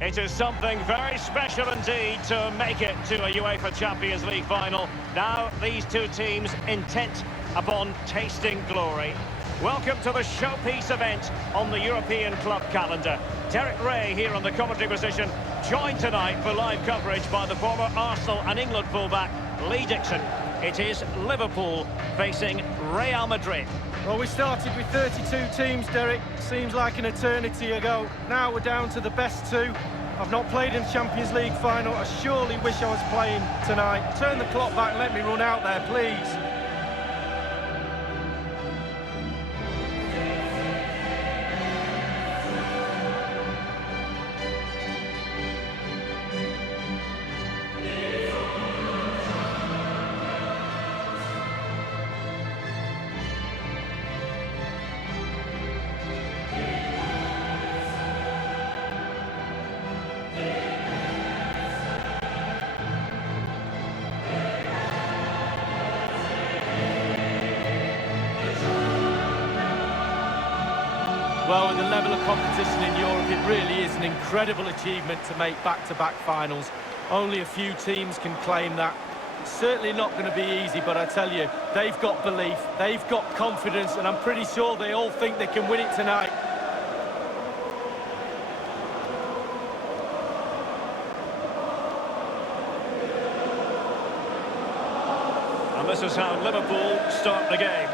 It is something very special indeed to make it to a UEFA Champions League final. Now these two teams intent upon tasting glory. Welcome to the showpiece event on the European club calendar. Derek Ray here on the commentary position, joined tonight for live coverage by the former Arsenal and England fullback Lee Dixon. It is Liverpool facing Real Madrid. Well, we started with 32 teams, Derek. Seems like an eternity ago. Now we're down to the best two. I've not played in the Champions League final. I surely wish I was playing tonight. Turn the clock back and let me run out there, please. Well, with the level of competition in Europe, it really is an incredible achievement to make back-to-back finals. Only a few teams can claim that. It's certainly not going to be easy, but I tell you, they've got belief, they've got confidence, and I'm pretty sure they all think they can win it tonight. And this is how Liverpool start the game.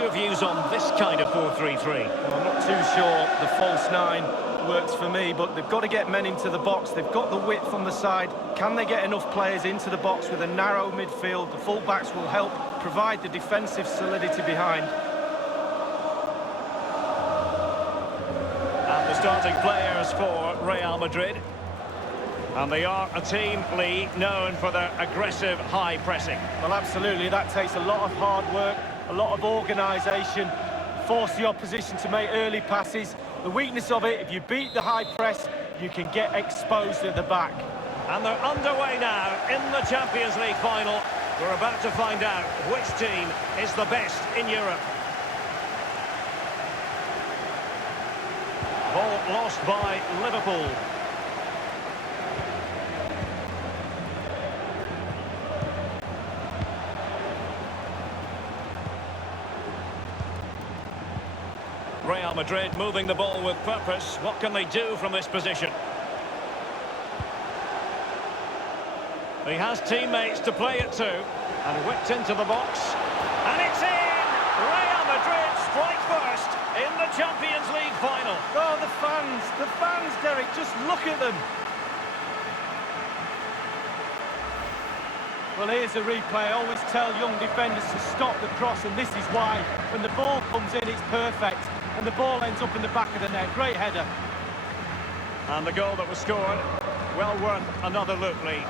Your views on this kind of 4-3-3? Well, I'm not too sure the false nine works for me, but they've got to get men into the box. They've got the width on the side. Can they get enough players into the box with a narrow midfield? The full-backs will help provide the defensive solidity behind. And the starting players for Real Madrid. And they are a team, Lee, known for their aggressive high pressing. Well, absolutely. That takes a lot of hard work, a lot of organisation, force the opposition to make early passes. The weakness of it, if you beat the high press, you can get exposed at the back. And they're underway now in the Champions League final. We're about to find out which team is the best in Europe. Ball lost by Liverpool. Real Madrid moving the ball with purpose. What can they do from this position? He has teammates to play it to. And whipped into the box. And it's in! Real Madrid strike first in the Champions League final. Oh, the fans, Derek, just look at them. Well, here's a replay. I always tell young defenders to stop the cross, and this is why. When the ball comes in, it's perfect. And the ball ends up in the back of the net. Great header. And the goal that was scored, well worth another look, Lee.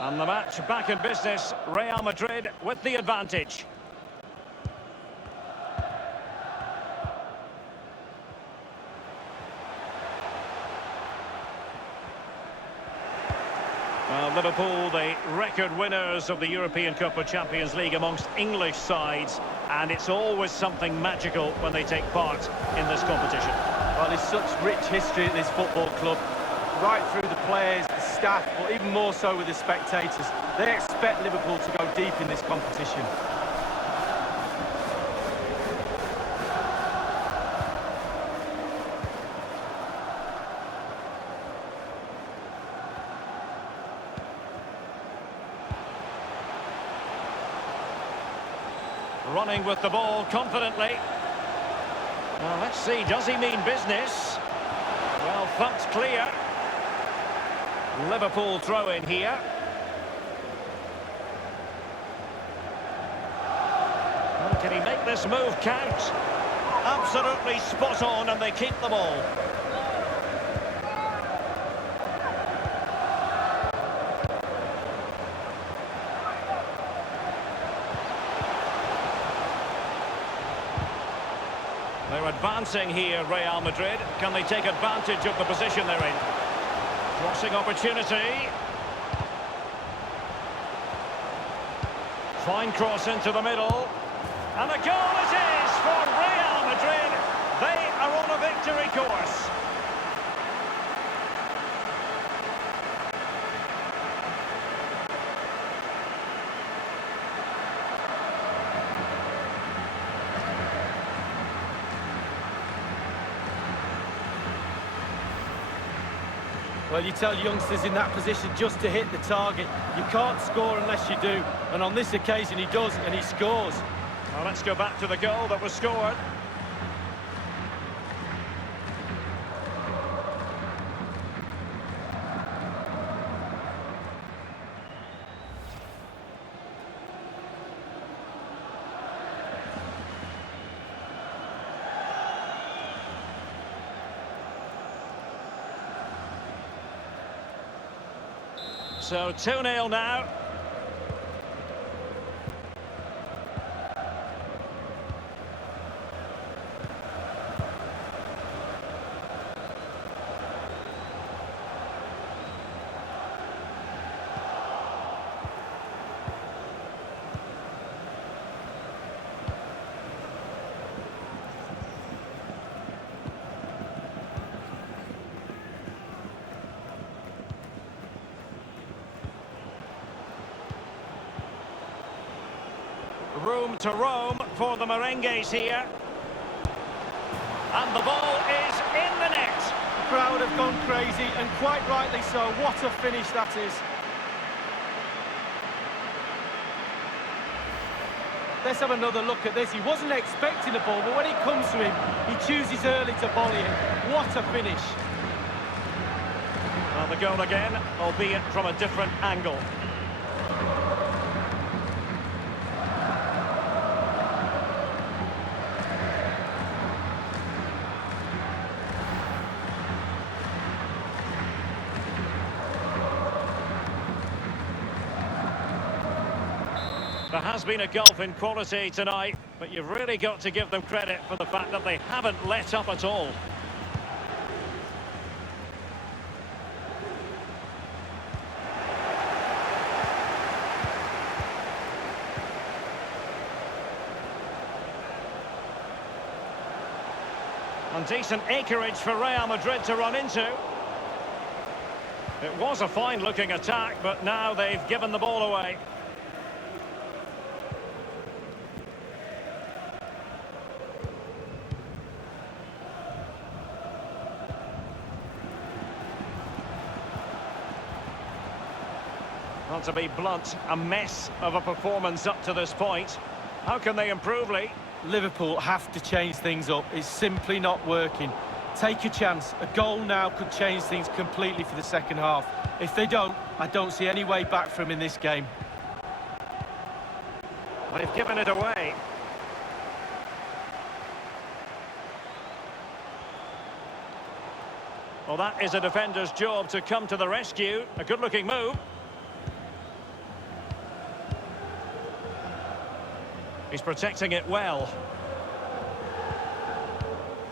And the match back in business. Real Madrid with the advantage. Well, Liverpool, the record winners of the European Cup of Champions League amongst English sides, and it's always something magical when they take part in this competition. Well, there's such rich history at this football club, right through the players, the staff, but even more so with the spectators. They expect Liverpool to go deep in this competition. Running with the ball confidently. Well, let's see, does he mean business? Well, thumped clear. Liverpool throw in here. Well, can he make this move count? Absolutely spot on, and they keep the ball. They're advancing here, Real Madrid. Can they take advantage of the position they're in? Crossing opportunity. Fine cross into the middle. And a goal it is for Real Madrid. They are on a victory course. Well, you tell youngsters in that position just to hit the target. You can't score unless you do. And on this occasion, he does, and he scores. Well, let's go back to the goal that was scored. So 2-0 now. Room to roam for the merengues here. And the ball is in the net. The crowd have gone crazy, and quite rightly so. What a finish that is. Let's have another look at this. He wasn't expecting the ball, but when it comes to him, he chooses early to volley it. What a finish. Well, the goal again, albeit from a different angle. There has been a gulf in quality tonight, but you've really got to give them credit for the fact that they haven't let up at all. And decent acreage for Real Madrid to run into. It was a fine-looking attack, but now they've given the ball away. Not to be blunt, a mess of a performance up to this point. How can they improve, Lee? Liverpool have to change things up. It's simply not working. Take a chance. A goal now could change things completely for the second half. If they don't, I don't see any way back from in this game. They've given it away. Well, that is a defender's job to come to the rescue. A good-looking move. He's protecting it well.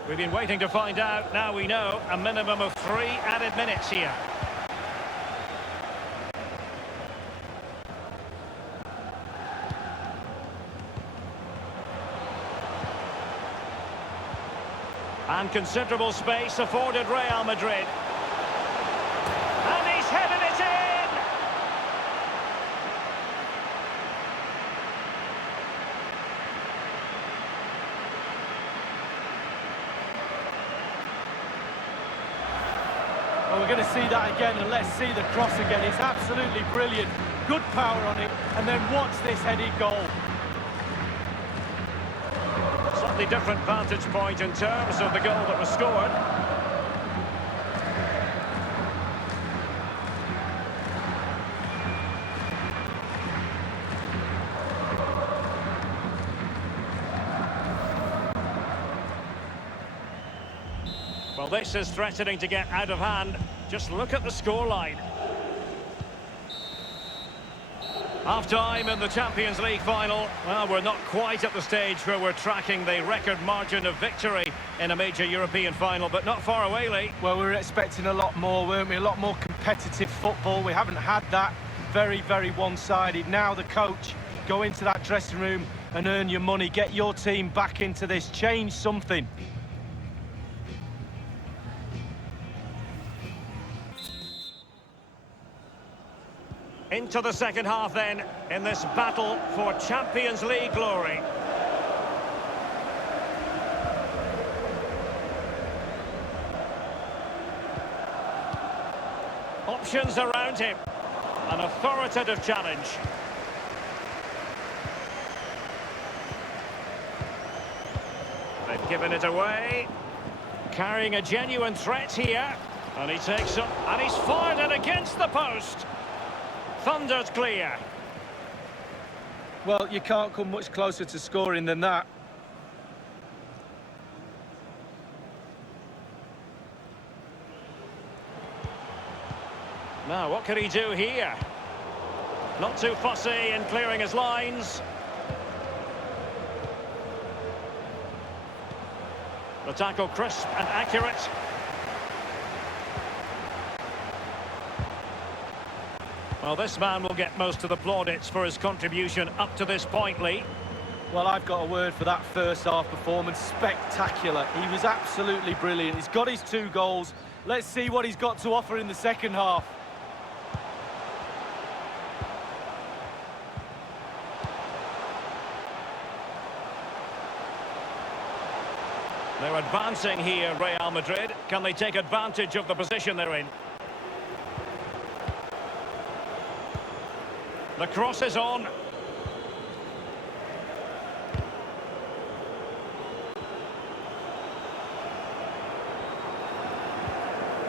We've been waiting to find out. Now we know a minimum of 3 added minutes here. And considerable space afforded Real Madrid. And he's headed it in! Well, we're going to see that again, and let's see the cross again. It's absolutely brilliant. Good power on it, and then watch this headed goal. Slightly different vantage point in terms of the goal that was scored. Well, this is threatening to get out of hand. Just look at the scoreline. Half-time in the Champions League final. Well, we're not quite at the stage where we're tracking the record margin of victory in a major European final, but not far away, Lee. Well, we were expecting a lot more, weren't we? A lot more competitive football. We haven't had that. Very, very one-sided. Now the coach, go into that dressing room and earn your money. Get your team back into this. Change something. Into the second half then, in this battle for Champions League glory. Options around him. An authoritative challenge. They've given it away. Carrying a genuine threat here. And he takes it, and he's fired it against the post. Thunder's clear. Well, you can't come much closer to scoring than that. Now, what can he do here? Not too fussy in clearing his lines. The tackle crisp and accurate. Well, this man will get most of the plaudits for his contribution up to this point, Lee. Well, I've got a word for that first half performance. Spectacular. He was absolutely brilliant. He's got his 2 goals. Let's see what he's got to offer in the second half. They're advancing here, Real Madrid. Can they take advantage of the position they're in? The cross is on.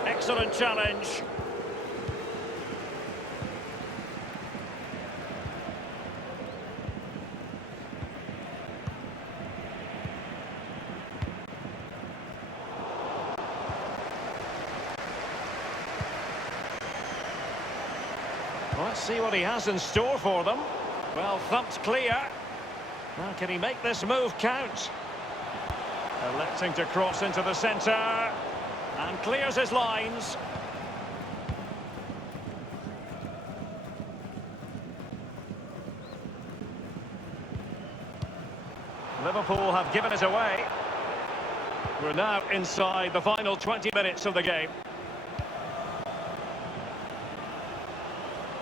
Excellent challenge. Let's see what he has in store for them. Well, thumped clear. Now, can he make this move count? Electing to cross into the centre. And clears his lines. Liverpool have given it away. We're now inside the final 20 minutes of the game.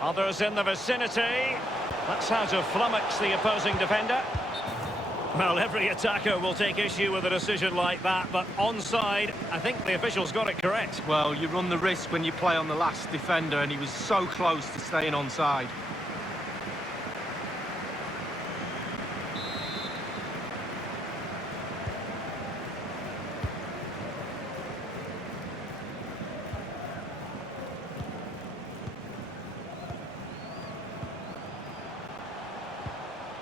Others in the vicinity. That's how to flummox the opposing defender. Well, every attacker will take issue with a decision like that, but onside, I think the officials got it correct. Well, you run the risk when you play on the last defender, and he was so close to staying onside.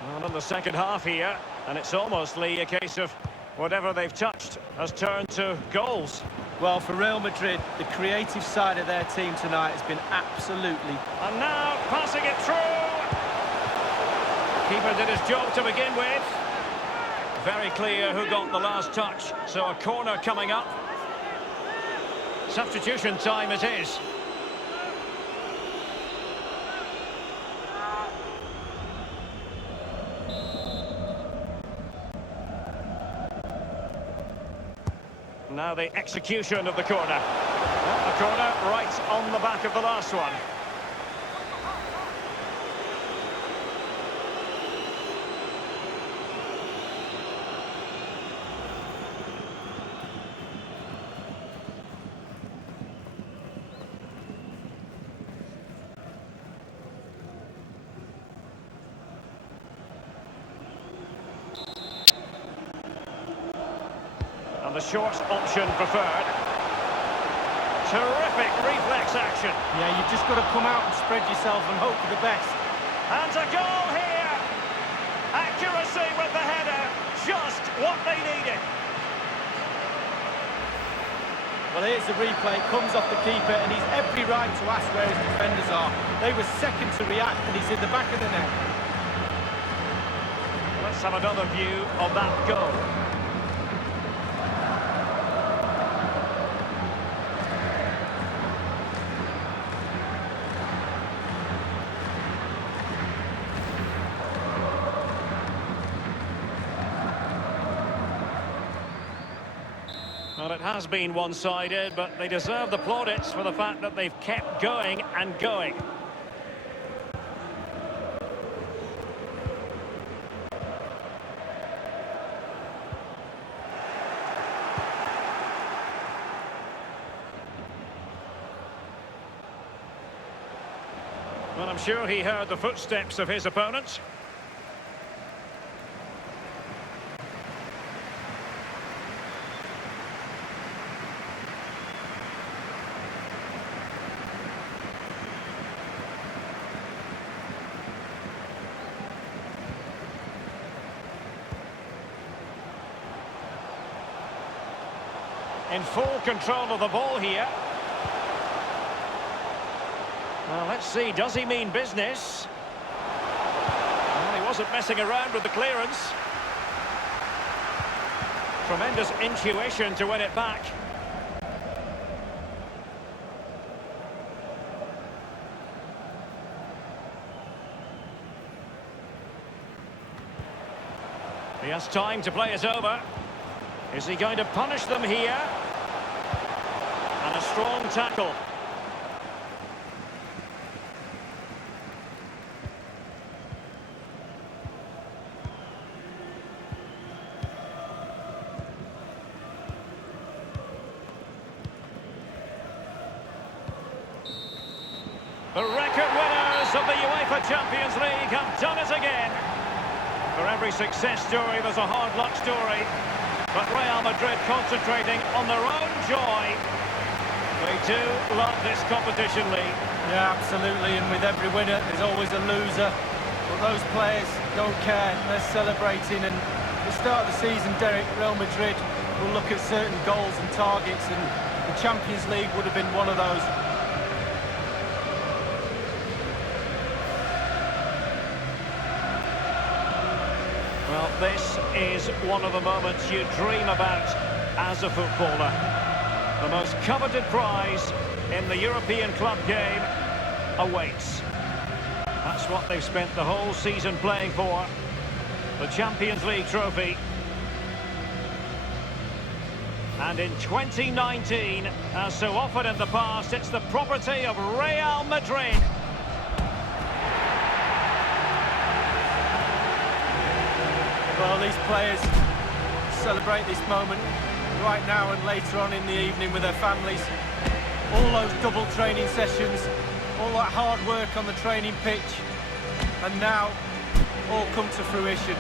Well, in the second half here, and it's almost, Lee, a case of whatever they've touched has turned to goals. Well, for Real Madrid, the creative side of their team tonight has been absolutely... And now, passing it through! Keeper did his job to begin with. Very clear who got the last touch, so a corner coming up. Substitution time it is. Now the execution of the corner. A corner right on the back of the last one. And the short option preferred. Terrific reflex action. Yeah, you've just got to come out and spread yourself and hope for the best. And a goal here. Accuracy with the header. Just what they needed. Well, here's the replay. It comes off the keeper, and he's every right to ask where his defenders are. They were second to react, and he's in the back of the net. Let's have another view of that goal. Well, it has been one-sided, but they deserve the plaudits for the fact that they've kept going and going. Well, I'm sure he heard the footsteps of his opponent. In full control of the ball here. Well, let's see, does he mean business? Well, he wasn't messing around with the clearance. Tremendous intuition to win it back. He has time to play it over. Is he going to punish them here? And a strong tackle. The record winners of the UEFA Champions League have done it again. For every success story, there's a hard luck story. But Real Madrid concentrating on their own joy. They do love this competition, Lee. Yeah, absolutely, and with every winner, there's always a loser. But those players don't care, they're celebrating, and at the start of the season, Derek, Real Madrid will look at certain goals and targets, and the Champions League would have been one of those. Well, this is one of the moments you dream about as a footballer. The most coveted prize in the European club game awaits. That's what they've spent the whole season playing for. The Champions League trophy. And in 2019, as so often in the past, it's the property of Real Madrid. Well, these players celebrate this moment right now and later on in the evening with their families. All those double training sessions, all that hard work on the training pitch, and now all come to fruition.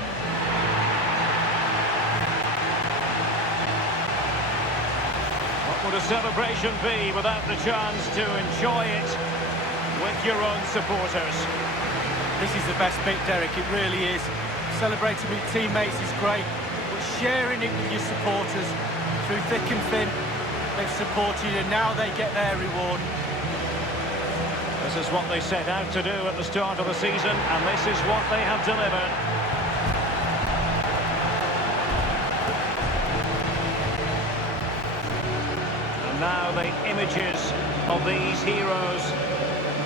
What would a celebration be without the chance to enjoy it with your own supporters? This is the best bit, Derek, it really is. Celebrating with teammates is great, but sharing it with your supporters through thick and thin, they've supported you and now they get their reward. This is what they set out to do at the start of the season, and this is what they have delivered. And now the images of these heroes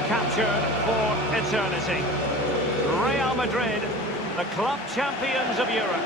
captured for eternity. Real Madrid, the club champions of Europe.